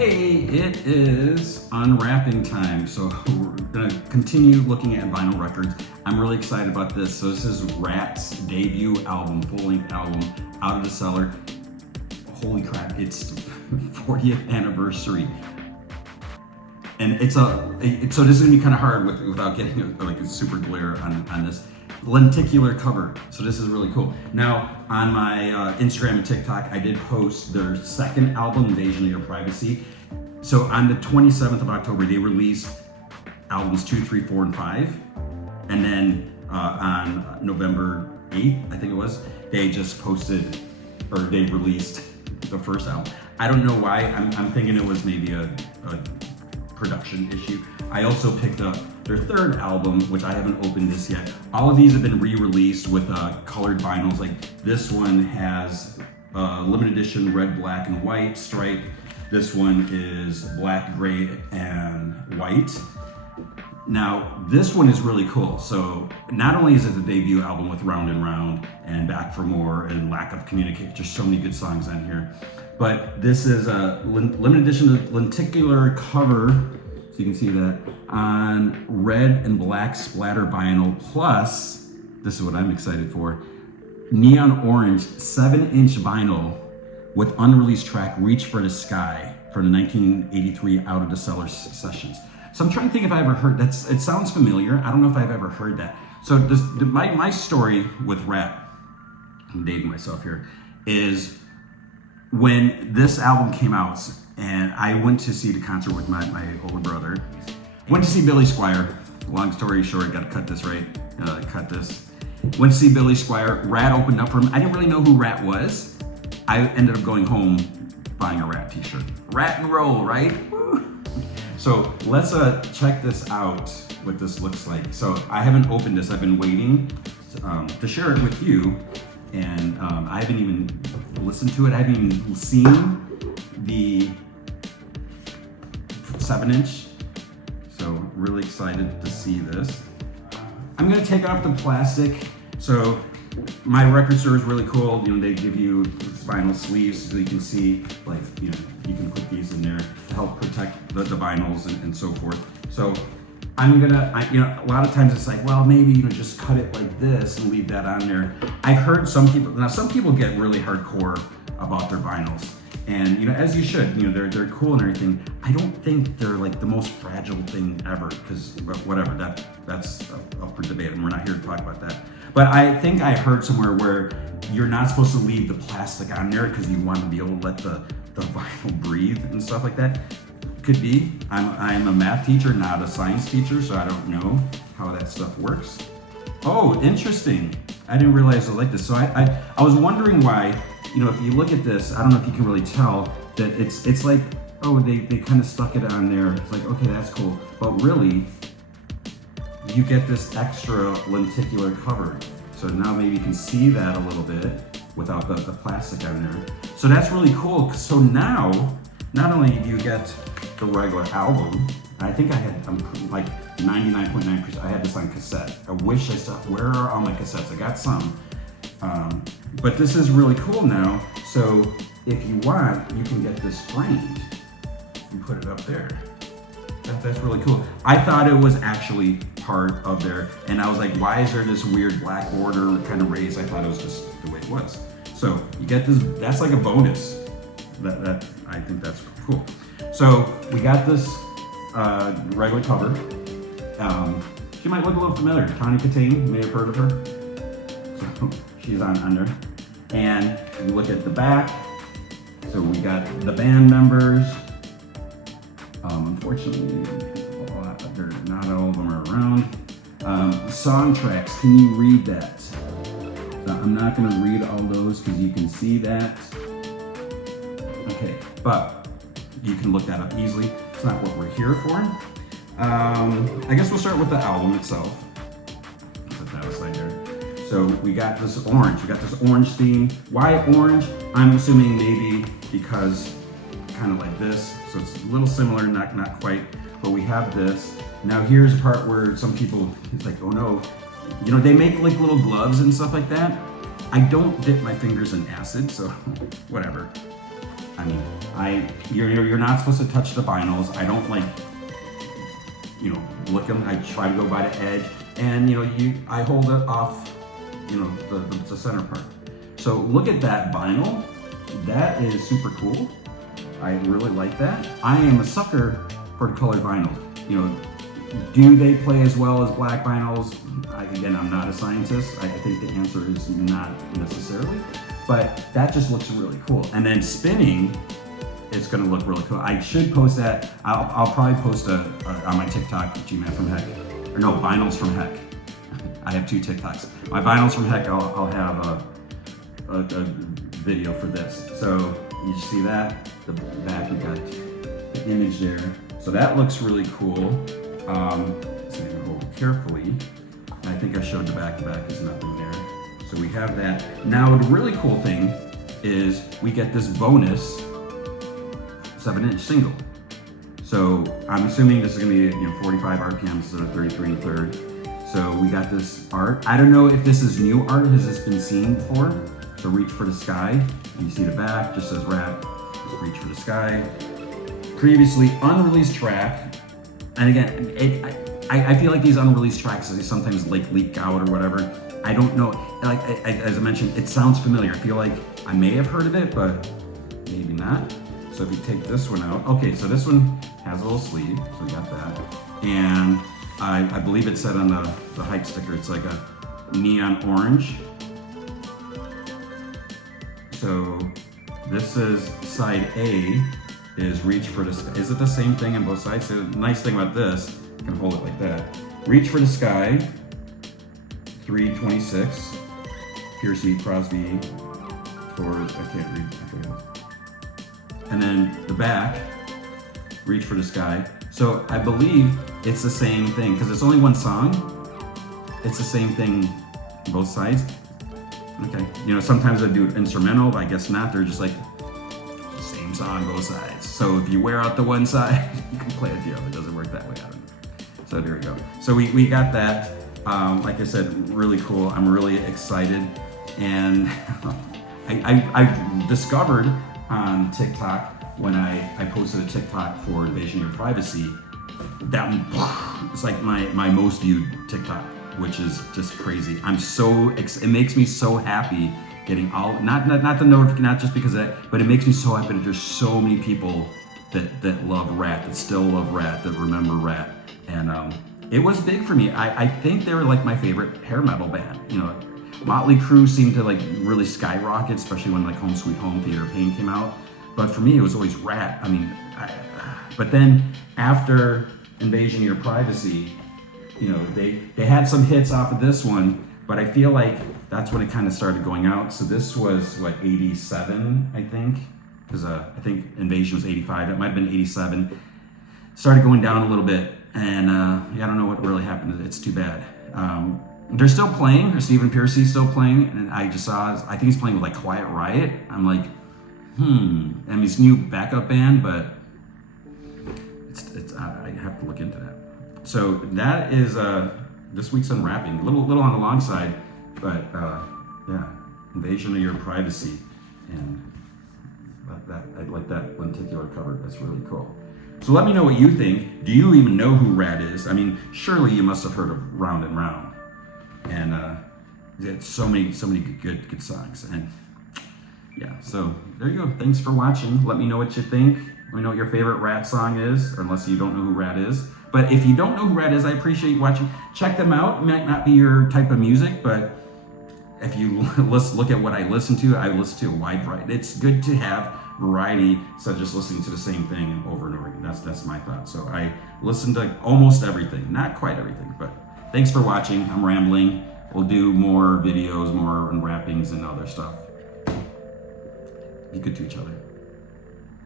Hey, it is unwrapping time. So we're gonna continue looking at vinyl records. I'm really excited about this. So this is Ratt's debut album, full-length album, Out of the Cellar. Holy crap, it's 40th anniversary. And so this is gonna be kind of hard without getting like a super glare on this. Lenticular cover, so this is really cool. Now on my Instagram and TikTok, I did post their second album, Invasion of Your Privacy. So on the 27th of October, they released albums 2, 3, 4, and 5. And then on November 8th, I think it was, they just posted, or they released the first album. I don't know why, I'm thinking it was maybe a production issue. I also picked up their third album, which I haven't opened this yet. All of these have been re-released with colored vinyls. Like this one has limited edition red, black, and white stripe. This one is black, gray, and white. Now, this one is really cool. So not only is it the debut album with Round and Round and Back for More and Lack of Communication, just so many good songs on here. But this is a limited edition lenticular cover, so you can see that, on red and black splatter vinyl, plus, this is what I'm excited for, neon orange 7-inch vinyl with unreleased track Reach for the Sky from the 1983 Out of the Cellar sessions. So I'm trying to think if I ever heard that. It sounds familiar. I don't know if I've ever heard that. So my story with Ratt, I'm dating myself here, is when this album came out, and I went to see the concert with my older brother. Went to see Billy Squier. Long story short, got to cut this right. Cut this. Went to see Billy Squier. Ratt opened up for him. I didn't really know who Ratt was. I ended up going home buying a Ratt t-shirt. Ratt N Roll, right? Woo. So let's check this out, what this looks like. So I haven't opened this. I've been waiting to share it with you. And I haven't even listened to it. I haven't even seen the 7-inch. So really excited to see this. I'm gonna take off the plastic. So my record store is really cool. You know, they give you vinyl sleeves so you can see, like, you know, you can put these in there to help protect the vinyls and so forth. So I'm gonna, you know, a lot of times it's like, well, maybe, you know, just cut it like this and leave that on there. I've heard some people get really hardcore about their vinyls. And, you know, as you should, you know, they're cool and everything. I don't think they're like the most fragile thing ever, because whatever, that's up for debate, and we're not here to talk about that. But I think I heard somewhere where you're not supposed to leave the plastic on there because you want to be able to let the vinyl breathe and stuff like that. Could be. I'm a math teacher, not a science teacher, so I don't know how that stuff works. Oh, interesting. I didn't realize it was like this. So I was wondering why, you know, if you look at this, I don't know if you can really tell that it's like, oh, they kind of stuck it on there. It's like, okay, that's cool. But really, you get this extra lenticular cover. So now maybe you can see that a little bit without the plastic on there. So that's really cool. So now, not only do you get the regular album, I think I'm like 99.9%, I had this on cassette. I wish I still, where are all my cassettes? I got some. But this is really cool now. So if you want, you can get this framed and put it up there. That's really cool. I thought it was actually part of there, and I was like, why is there this weird black border kind of raised? I thought it was just the way it was. So you get this, that's like a bonus. That I think that's cool. So we got this regular cover. She might look a little familiar. Tawny Katane, you may have heard of her. So she's on there. And we look at the back. So we got the band members. Unfortunately, not all of them are around. Song tracks, can you read that? So I'm not gonna read all those because you can see that. Okay, but you can look that up easily. It's not what we're here for. I guess we'll start with the album itself. Put that aside there. So we got this orange. We got this orange theme. Why orange? I'm assuming maybe because kind of like this. So it's a little similar, not quite. But we have this. Now here's a part where some people, it's like, oh no. You know, they make like little gloves and stuff like that. I don't dip my fingers in acid, so whatever. I mean, you're not supposed to touch the vinyls. I don't like, you know, look them. I try to go by the edge, and you know, I hold it off, you know, the center part. So look at that vinyl. That is super cool. I really like that. I am a sucker for the colored vinyls. You know, do they play as well as black vinyls? Again, I'm not a scientist. I think the answer is not necessarily, but that just looks really cool. And then spinning, it's gonna look really cool. I should post that. I'll probably post on my TikTok, G-Man from Heck, or no, Vinyls from Heck. I have 2 TikToks. My Vinyls from Heck, I'll have a video for this. So you see that, the back, you got the image there. So that looks really cool. So I'm gonna hold it carefully. I think I showed the back. The back is nothing there. So we have that. Now the really cool thing is we get this bonus 7-inch single. So I'm assuming this is gonna be, you know, 45 RPMs instead of 33 1/3. So we got this art. I don't know if this is new art. Has this been seen before? So Reach for the Sky. And you see the back, just says Ratt, Reach for the Sky. Previously unreleased track. And again, I feel like these unreleased tracks, they sometimes like leak out or whatever. I don't know, like as I mentioned, it sounds familiar. I feel like I may have heard of it, but maybe not. So if you take this one out, okay, so this one has a little sleeve, so we got that. And I believe it said on the hype sticker, it's like a neon orange. So this is side A, is Reach for the Sky. Is it the same thing on both sides? So the nice thing about this, you can hold it like that. Reach for the Sky, 326, Piercy, Crosby, or I can't read. And then the back, Reach for the Sky. So I believe it's the same thing, because it's only one song. It's the same thing on both sides. Okay, you know, sometimes I do instrumental, but I guess not. They're just like, same song, both sides. So if you wear out the one side, you can play it the other. It doesn't work that way, I don't know. So there we go. So we got that. Like I said, really cool. I'm really excited. And I discovered on TikTok, when I posted a TikTok for Invasion of Your Privacy, that it's like my most viewed TikTok, which is just crazy. It makes me so happy getting all, not the notification, not just because of that, but it makes me so happy that there's so many people that love Ratt, that still love Ratt, that remember Ratt. And it was big for me. I think they were like my favorite hair metal band. You know, Motley Crue seemed to like really skyrocket, especially when like Home Sweet Home, Theater of Pain came out. But for me, it was always Ratt. I mean, but then after Invasion of Your Privacy, you know, they had some hits off of this one, but I feel like that's when it kind of started going out. So this was what, 87, I think, because I think Invasion was 85. It might have been 87. Started going down a little bit, and yeah, I don't know what really happened. It's too bad. They're still playing. Stephen Piercy's still playing, and I just saw, I think he's playing with like Quiet Riot. I'm like, I mean, it's new backup band, but I have to look into that. So that is this week's Unwrapping. A little on the long side, but yeah, Invasion of Your Privacy, and I like that lenticular cover. That's really cool. So let me know what you think. Do you even know who Ratt is? I mean, surely you must have heard of Round and Round, and it's so many good songs. And yeah, so there you go. Thanks for watching. Let me know what you think. Let me know what your favorite Ratt song is, or unless you don't know who Ratt is. But if you don't know who Ratt is, I appreciate you watching. Check them out. It might not be your type of music, but if you look at what I listen to a wide variety. It's good to have variety instead of just listening to the same thing over and over again. That's my thought. So I listen to almost everything, not quite everything, but thanks for watching. I'm rambling. We'll do more videos, more unwrappings and other stuff. Be good to each other.